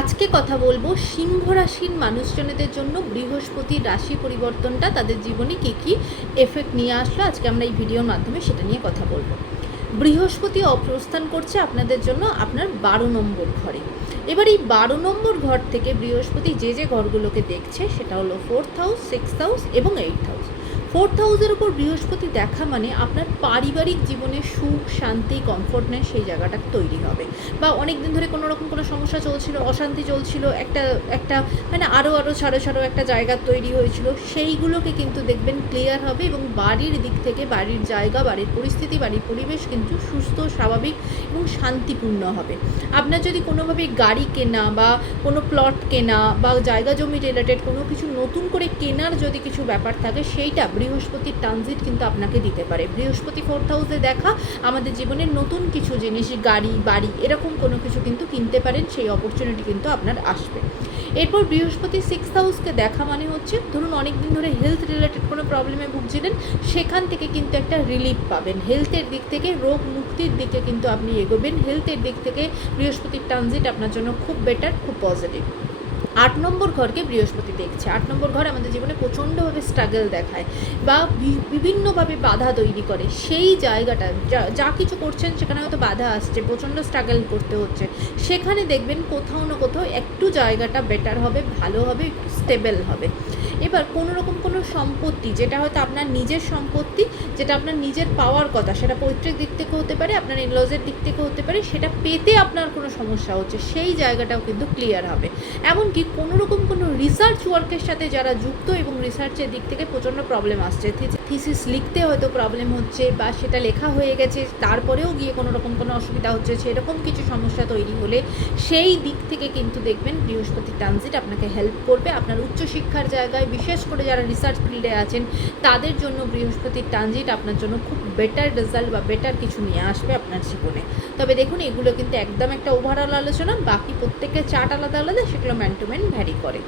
আজকে কথা বলবো সিংহ রাশির মানুষজনেদের জন্য বৃহস্পতির রাশি পরিবর্তনটা তাদের জীবনে কী কী এফেক্ট নিয়ে আসলো। আজকে আমরা এই ভিডিওর মাধ্যমে সেটা নিয়ে কথা বলবো। বৃহস্পতি অবস্থান করছে আপনাদের জন্য আপনার 12 নম্বর ঘরে। এবার এই 12 নম্বর ঘর থেকে বৃহস্পতি যে যে ঘরগুলোকে দেখছে সেটা হলো 4th হাউস, 6th হাউস এবং 8th হাউস। 4th হাউসের উপর বৃহস্পতি দেখা মানে আপনার পারিবারিক জীবনে সুখ, শান্তি, কমফোর্টনেস সেই জায়গাটা তৈরি হবে। বা অনেক দিন ধরে কোনো রকম কোনো সমস্যা চলছিল, অশান্তি চলছিল, একটা মানে আরও ছাড়ো একটা জায়গা তৈরি হয়েছিল, সেইগুলোকে কিন্তু দেখবেন ক্লিয়ার হবে এবং বাড়ির দিক থেকে বাড়ির জায়গা, বাড়ির পরিস্থিতি, বাড়ির পরিবেশ কিন্তু সুস্থ, স্বাভাবিক এবং শান্তিপূর্ণ হবে। আপনার যদি কোনোভাবে গাড়ি কেনা বা কোনো প্লট কেনা বা জায়গা জমি রিলেটেড কোনো কিছু নতুন করে কেনার যদি কিছু ব্যাপার থাকে, সেইটা বৃহস্পতির ট্রানজিট কিন্তু আপনাকে দিতে পারে। বৃহস্পতি 4th হাউসে দেখা আমাদের জীবনের নতুন কিছু জিনিস, গাড়ি, বাড়ি এরকম কোনো কিছু কিন্তু কিনতে পারেন, সেই অপরচুনিটি কিন্তু আপনার আসবে। এরপর বৃহস্পতি 6th হাউসকে দেখা মানে হচ্ছে ধরুন অনেক দিন ধরে হেলথ রিলেটেড কোনো প্রবলেমে ভুগছিলেন, সেখান থেকে কিন্তু একটা রিলিফ পাবেন। হেলথের দিক থেকে রোগ মুক্তির দিকে কিন্তু আপনি এগোবেন। হেলথের দিক থেকে বৃহস্পতির ট্রানজিট আপনার জন্য খুব বেটার, খুব পজিটিভ। 8 নম্বর ঘরকে বৃহস্পতি দেখছে। 8 নম্বর ঘর আমাদের জীবনে প্রচণ্ডভাবে স্ট্রাগল দেখায় বা বিভিন্নভাবে বাধা তৈরি করে। সেই জায়গাটা যা কিছু করছেন সেখানে হয়তো বাধা আসছে, প্রচণ্ড স্ট্রাগল করতে হচ্ছে, সেখানে দেখবেন কোথাও না কোথাও একটু জায়গাটা বেটার হবে, ভালো হবে, একটু স্টেবল হবে। এবার কোনো রকম কোনো সম্পত্তি যেটা হয়তো আপনার নিজের সম্পত্তি, যেটা আপনার নিজের পাওয়ার কথা, সেটা পৈতৃক দিক থেকে হতে পারে, আপনার ইনলজের দিক থেকে হতে পারে, সেটা পেতে আপনার কোনো সমস্যা হচ্ছে, সেই জায়গাটাও কিন্তু ক্লিয়ার হবে। এমনকি কোনো রকম কোনো রিসার্চ ওয়ার্কের সাথে যারা যুক্ত এবং রিসার্চের দিক থেকে প্রচণ্ড প্রবলেম আসছে, থিসিস লিখতে হয়তো প্রবলেম হচ্ছে বা সেটা লেখা হয়ে গেছে তারপরেও গিয়ে কোনো রকম কোনো অসুবিধা হচ্ছে, সেরকম কিছু সমস্যা তৈরি হলে সেই দিক থেকে কিন্তু দেখবেন বৃহস্পতি ট্রানজিট আপনাকে হেল্প করবে। আপনার উচ্চশিক্ষার জায়গায়, বিশেষ করে যারা রিসার্চ ফিল্ডে আছেন তাদের জন্য বৃহস্পতির ট্রানজিট আপনার জন্য খুব বেটার রেজাল্ট বা বেটার কিছু নিয়ে আসবে আপনার জীবনে। তবে দেখুন, এগুলো কিন্তু একদম একটা ওভারঅল আলোচনা, বাকি প্রত্যেকের চার্ট আলাদা আলাদা, সেগুলো ম্যান টু ম্যান ভ্যারি করে।